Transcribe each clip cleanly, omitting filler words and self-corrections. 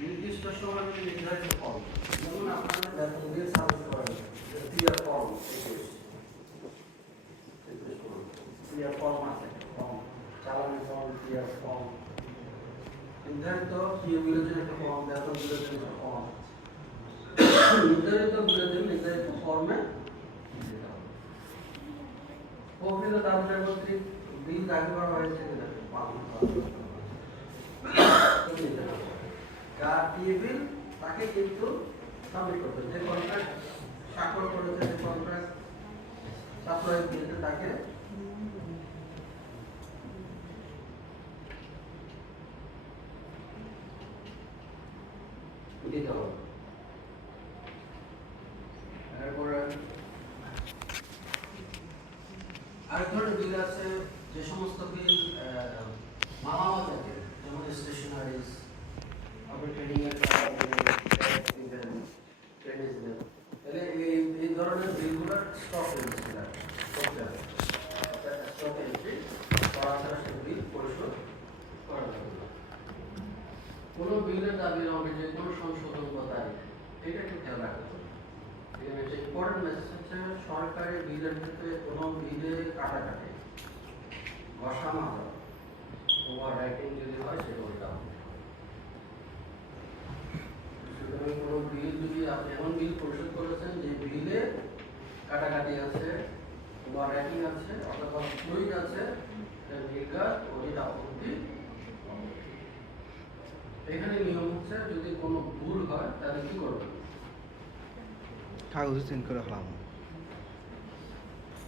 নির্দিষ্ট সময় নির্ধারিত ফর্ম, যেমন আপনারা বেতন দিয়ে সাবমিট করেন ক্লিয়ার ফর্ম, ক্লিয়ার ফর্ম আছে, ফর্ম চালানি ফর্ম, ক্লিয়ার ফর্ম, নির্ধারিত পিও বিলের একটা ফর্ম, বেতন বিলের একটা ফর্ম, নির্ধারিত বিলের নির্ধারিত ফর্মে প্রকৃত দাবিদার কর্তৃক বিল দাবি করা হয়েছে যার পিএ বিল তাকে কিন্তু সাবমিট করতে হবে। যে কন্ট্রাক্ট স্বাক্ষর করেছে, যে কন্ট্রাক্ট সাপ্লাই দিয়েছে তাকে দিতে হবে। এরপরে আরেক ধরনের বিল আছে, যে সমস্ত বিল মালামাল জাতীয়, যেমন স্টেশনারিজ, আপনার ট্রেডিং এর তাহলে এই ধরনের বিলগুলোর স্টক এন্ট্রি করতে হবে। স্টক এন্ট্রি করা ছাড়া সে বিল পরিশোধ করা যাবে না। কোনো বিলের দাবির হবে যে কোনো সংশোধন বা তারিখ, এটা একটু খেয়াল রাখতে হবে। এখানে একটা ইম্পর্টেন্ট মেসেজ হচ্ছে, সরকারি বিলের ক্ষেত্রে কোনো বিলে কাটাকাটি, ঘষা মাজা, ওভার রাইটিং যদি হয় সেটা ওইটা হবে। সুতরাং কোনো বিল যদি আপনি এমন বিল পরিশোধ করেছেন যে বিলে কাটাকাটি আছে, ওভার রাইটিং আছে, অথবা ফ্লুইড আছে, নির্ঘাত ওইটা আপত্তি। এখানে নিয়ম হচ্ছে, যদি কোনো ভুল হয় তাহলে কি করবেন? কাগজ চেঞ্জ করে ফেলাম।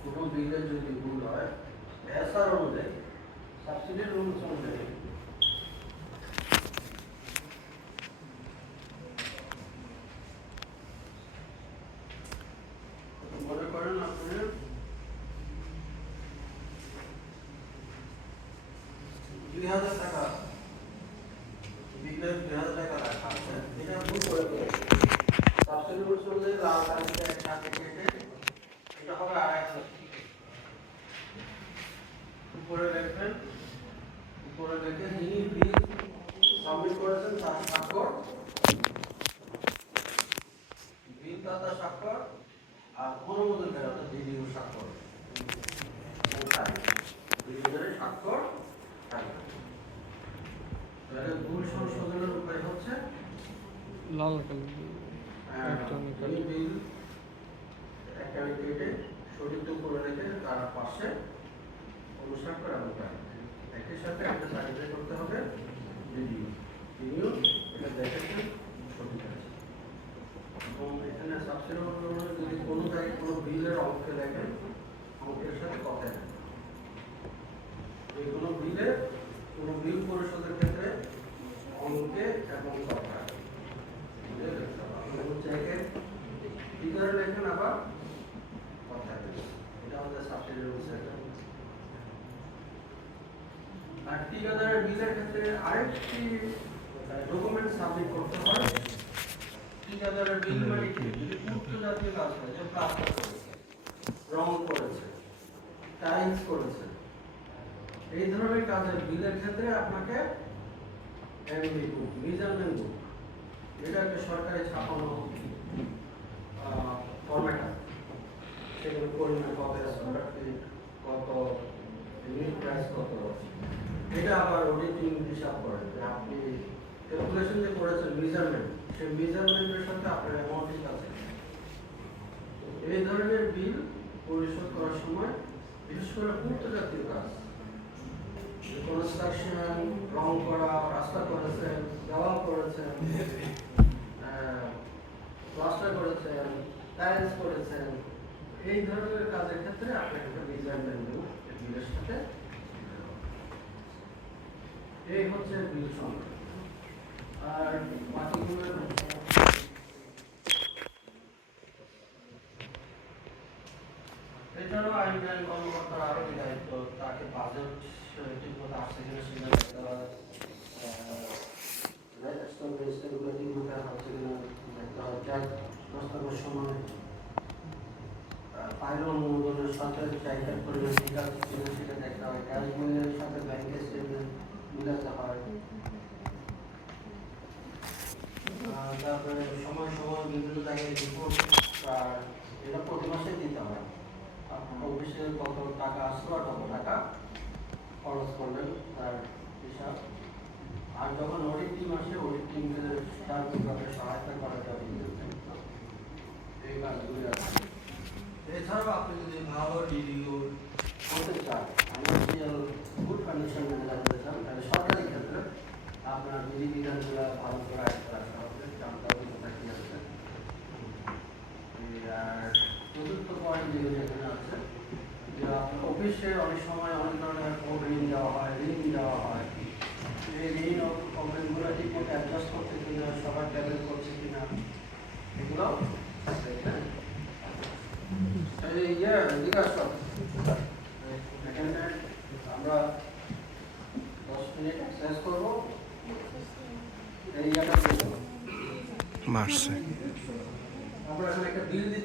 কোনো বিলের যদি ভুল হয়, এসআর অনুযায়ী, সাবসিডির রুলস অনুযায়ী মনে করেন আপনি 2000 টাকা বিলের 2000 টাকা রাখা আছে, এটা ভুল করে দিয়েছে। সাবসিডি রুলস অনুযায়ী লাল কালিতে একসাথে কেটে এটা হবে 250। উপরে লিখবেন, উপরে লিখে যিনি বিল সাবমিট করেছেন তার স্বাক্ষর, বিল দাতা স্বাক্ষর, আর অনুমোদনকারী অর্থাৎ ডিডিও স্বাক্ষর, ডিডিওর স্বাক্ষর। তাহলে ভুল সংশোধনের উপায় হচ্ছে লাল কালি বিল একটা কেটে সঠিক করে রেখে তার পাশে অনুসার করে আমরা একই সাথে একটা সার্টিফাই করতে হবে ডিডিও, এটা দেখেছেন সঠিক আছে। এবং এখানে সাবসিডি যদি কোনো জায়গায় কোনো বিলের অঙ্কে দেখেন, অঙ্কের সাথে কথা নেই। কোনো বিলে কোনো বিল পরিশোধের ক্ষেত্রে অঙ্কে এবং কথা জায়গায় ঠিকাদার লেখেন, আবার কথা, এটা আমাদের সাবসিডি রুলস। আর ঠিকাদারের বিলের ক্ষেত্রে আরেকটি ডকুমেন্ট সাবমিট করতে হয়। ঠিকাদারের বিল মানে কি? যদি উচ্চ জাতীয় কাজ হয়, যে প্লাস্টার করেছে, রং করেছে, টাইলস করেছে, এই ধরনের কাজের বিলের ক্ষেত্রে আপনাকে এমবি বুক, মেজারমেন্ট বুক, এটা একটা সরকারি ছাপানো ফরম্যাট আছে। সেখানে পরিমাণ কত, স্কয়ার ফিট কত, ইউনিট প্রাইস কত, এটা আবার অডিটিং হিসাব করে যে আপনি ক্যালকুলেশন যে করেছেন মেজারমেন্ট, সেই মেজারমেন্টের সাথে আপনার অ্যামাউন্ট ঠিক আছে। এই ধরনের বিল পরিশোধ করার সময় বিশেষ করে পূর্ত জাতীয় কাজ, কনস্ট্রাকশন, রং করা, রাস্তা করেছেন, দেওয়াল করেছেন, প্লাস্টার করেছেন, টাইলস করেছেন, এই ধরনের কাজের ক্ষেত্রে আপনাকে একটা মেজারমেন্ট বিলের সাথে। এই হচ্ছে বিল সংখ্যা। আর বাকিগুলো এছাড়াও আইন কর্মকর্তার আরো দায়িত্ব, তাকে বাজেট ঠিকমতো আসছে কিনা সেটা দেখতে হয়, প্রস্তাবের সময় ফাইল অনুমোদনের সাথে চাহিদার পরিমাণ ঠিক আছে কিনা সেটা দেখতে হয়, ক্যাশ বইয়ের সাথে ব্যাংকের স্টেটমেন্ট মিলাতে হয়। তারপরে সময় সময় বিভিন্ন জায়গায় রিপোর্ট আর এটা প্রতি মাসে দিতে হয়। আপনার অফিসে কত টাকা আসলো আর কত টাকা খরচ করবেন তার হিসাব। আর যখন অডিট টিম আসে অডিট টিমকে তার কিভাবে সহায়তা করা যাবে এই কাজগুলি আছে। এছাড়াও আপনি যদি ভালো রিভিউ করতে চান, ফাইন্যান্সিয়াল গুড কন্ডিশন ম্যানেজার হতে চান, তাহলে সরকারি ক্ষেত্রে আপনার বিধিবিধানগুলো ভালো করে আয়ত্ত রাখতে হবে, জানতে হবে কোথায় কী আছে। আর চতুর্থ পয়েন্ট যেগুলো এখানে আছে যে আপনার অফিসে অনেক সময় অনেক ধরনের ঋণ দেওয়া হয়, ঋণ দেওয়া হয়। এই ঋণ অগ্রিমগুলো ঠিক মতো অ্যাডজাস্ট করছে কিনা, সবার ট্যাবেল করছে কিনা, এগুলো দেখেন। এই এদিকে আসো। এখানে আমরা 10 মিনিট এক্সারসাইজ করবো। এই জায়গাটা মারছে। আমরা এখানে একটা বিল দিচ্ছি।